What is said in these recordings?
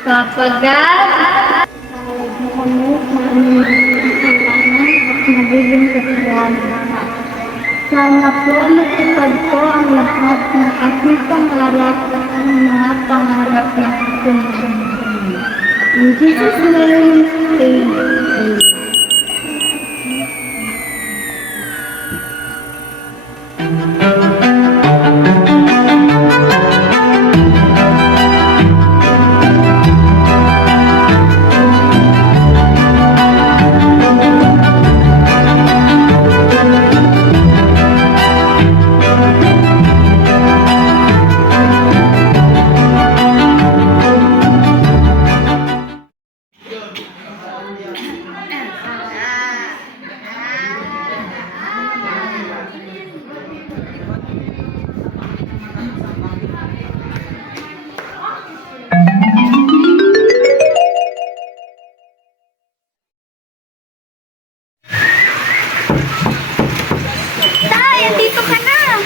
Kapagkat nagiging kasiyahan. Sana po matupad ko ang lahat ng aking pangarap at ang mga pangarap ng aking. In Jesus' name, amen.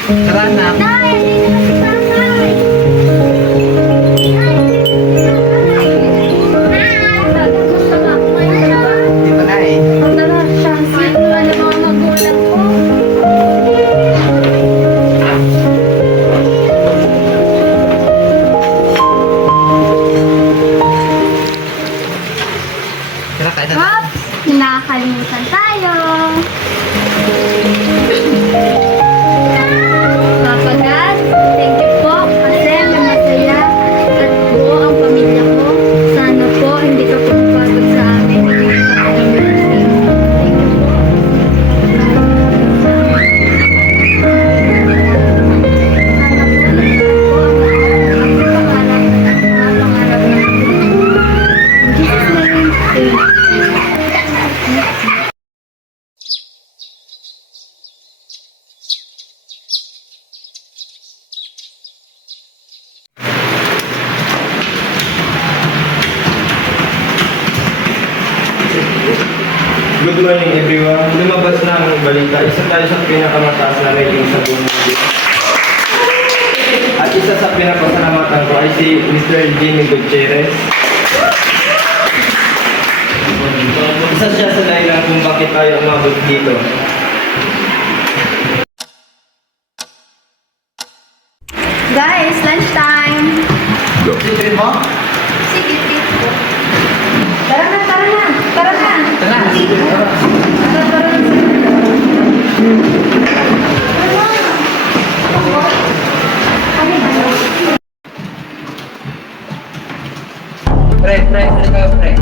Tara na. Dito na eh. Tara, kain na. Hop! Nakakalimutan tayo. Kapagkat, thank you po kasi may masaya at buo ang pamilya ko. Sana po hindi ka pagpagod sa amin. Hindi ka pagpagod. Thank you po. Sana po natupad po ang aking pangarap at mga pangarap natin. In Jesus' name, amen. Good morning everyone. Lumabas na ang balita. Isa tayo sa pinakamataas na rating sa buong mundo. At isa sa pinapasalamatan ko ay si Mr. Jimmy Gutierrez. Isa siya sa dahilan kung bakit tayo umabot dito. Guys, lunchtime! Libre mo? Sige, tito. Tara na, tara na! Tara na! Tara. Tito. Tara, tara na. Pre, halika pre.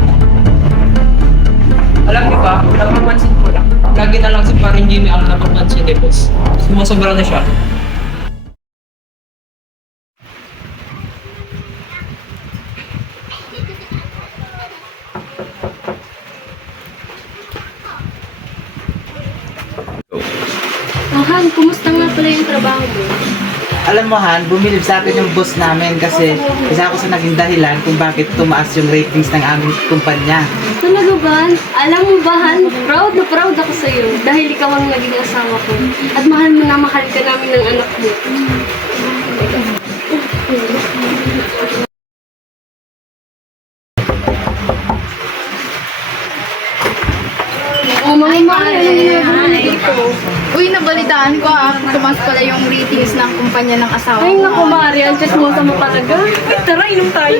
Alam niyo ba, napapansin ko lang. Lagi na lang si Paring Jimmy ang napapansin eh, boss. Sumusobra na siya. Han, kumusta nga pala yung trabaho mo? Alam mo Han, bumilib sa akin yung boss namin kasi isa ako sa naging dahilan kung bakit tumaas yung ratings ng aming kumpanya. Talaga ba? Alam mo ba, Han? Proud na proud ako sa'yo dahil ikaw ang naging asawa ko. At mahal mo na mahal ka namin ng anak mo. Oh, mga dito. Uy, nabalitaan ko tumaas pala yung ratings ng kumpanya ng asawa Ay, ko. naku, Marian. Chismosa mo talaga. Ay, tara, inom tayo.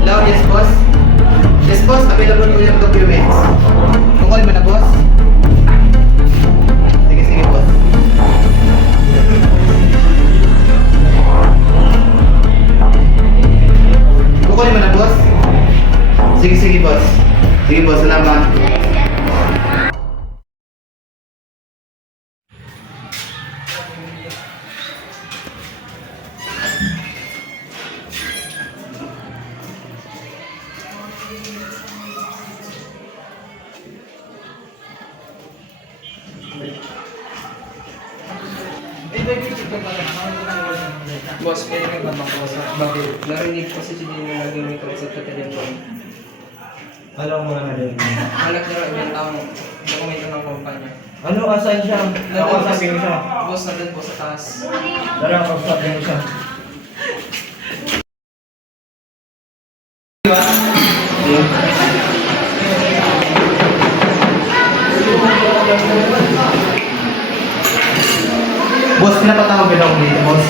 Hello, yes boss? Yes boss, available po yung documents. Tungkol mo na boss? Sige boss. Kukunin mo na boss? Sige boss. Sige boss, salamat. Boss, may nagtatanong ko sa bakit narinig ko si Jimmy na naging may sa telepono. Alam mo na rin. Anak na lang yan ang dokumento ng kumpanya. Ano, asan siya? Nakasabing siya. Boss na din po sa taas. Tara, kasabing siya. Boss, pinapatawag ako dito, boss.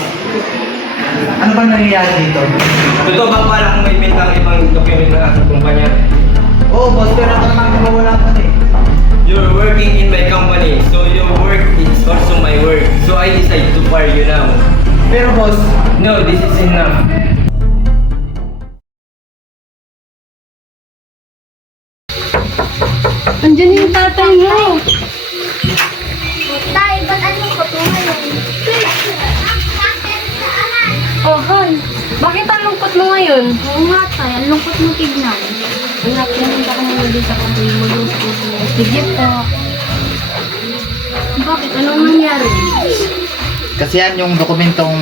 Ano bang nangyayari dito? Totoo ba pala kung may bintang ibang document ng ating kumpanya? Oo, boss, pero ako naman nawawala ka eh. You're working in my company, so your work is also my work. So I decide to fire you now. Pero boss, No, this is enough. Andiyan yung tatay mo. Tay, ba't anong katungan yun? Oh, hon. Bakit ang lungkot mo ngayon? Oo nga, tay. Ang lungkot mo tignan. Anak, pumunta ka muna din sa kapatid mo yung school. Sige po. Bakit? Anong nangyari? kasi yan yung dokumentong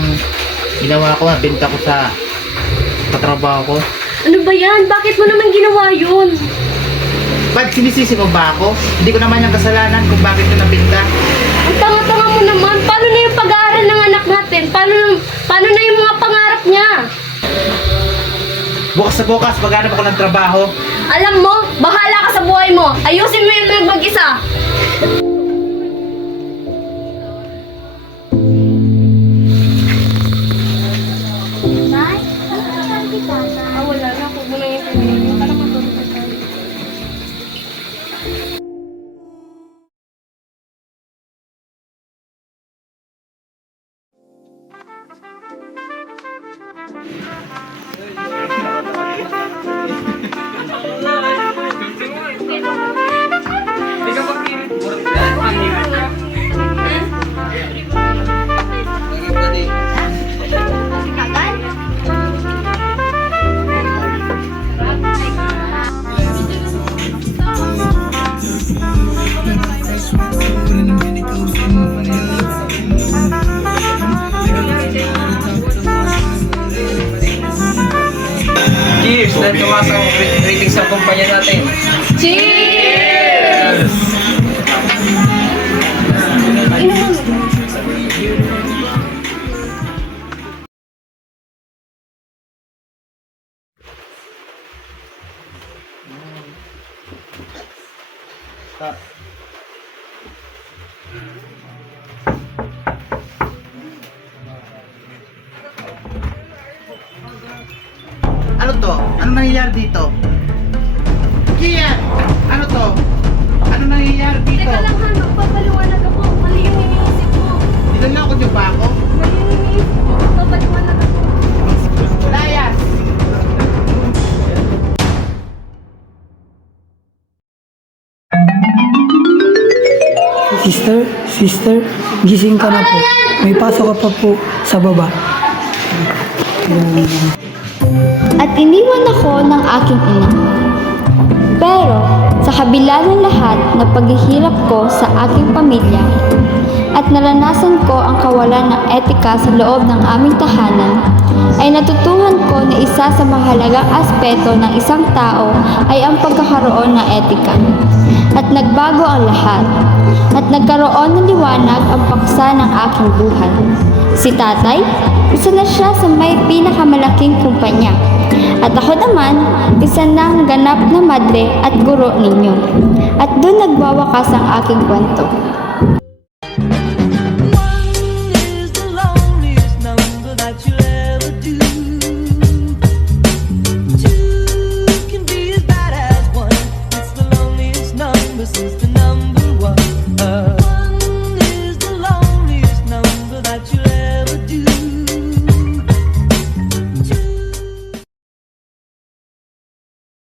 ginawa ko, nabenta ko sa katrabaho ko. Ano ba yan? Bakit mo naman ginawa yun? Ba't sinisisi mo ba ako? Hindi ko naman yung kasalanan kung bakit ko nabenta. Ang tanga-tanga mo naman. Paano na yung pag-aaral ng anak natin? Paano na yung mga pangarap niya? Bukas sa bukas, maghanap ako ng trabaho. Alam mo, bahala ka sa buhay mo. Ayusin mo yung mag-isa. Tay, ano nangyari kay tatay? Wala na. Huwag mo na yung pinili. Para matulog ka tayo. Ikaw pag-irit. Kasi kagan? Cheers! Dahil tumaas ang ratings ng kumpanya natin. Cheers! Ano to? Ano nangyayari dito? Kian! Ano to? Ano nangyayari dito? Teka lang ha, magpapaliwanag ako. Mali yung iniisip mo. Niloloko niyo ba ako? Mali yung iniisip mo. Magpapaliwanag ako. Layas! Sister, gising ka na po. May pasok ka pa po sa baba. At iniwan ako ng aking ina. Pero sa kabila ng lahat na paghihirap ko sa aking pamilya at naranasan ko ang kawalan ng etika sa loob ng aming tahanan, ay natutuhan ko na isa sa mahalagang aspeto ng isang tao ay ang pagkakaroon ng etika. At nagbago ang lahat. At nagkaroon ng liwanag ang paksa ng aking buhay. Si tatay, isa na siya sa may pinakamalaking kumpanya. At ako naman, isa ng ganap na madre at guro ninyo. At doon nagwawakas ang aking kwento.